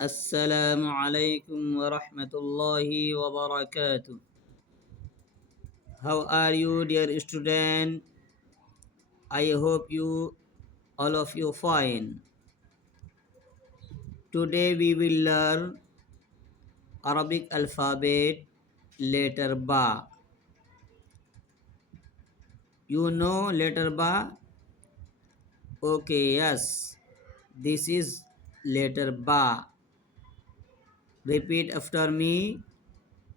Assalamu alaikum wa rahmatullahi wa barakatuh. How are you, dear student? I hope you all of you fine. Today we will learn Arabic alphabet letter Ba. You know letter Ba? Okay, yes. This is letter Ba. Repeat after me.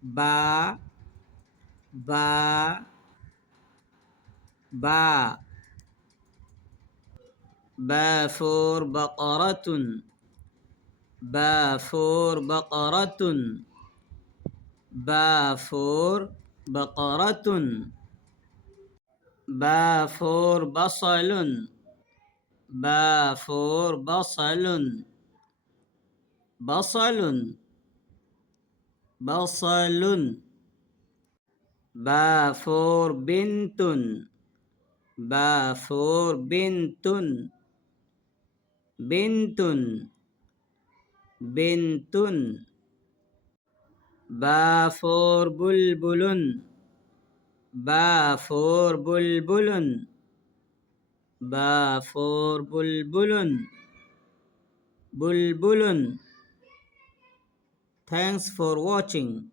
Ba, ba, ba. Ba for baqaratun. با فور بقرة. با فور بقرة. با فور بصل. با فور بصل. بصل. بصل. با فور بنت. با فور بنت. بنت. بنت. با فور بلبل. با فور بلبل. با for bulbulun. Bulbulun. Thanks for watching.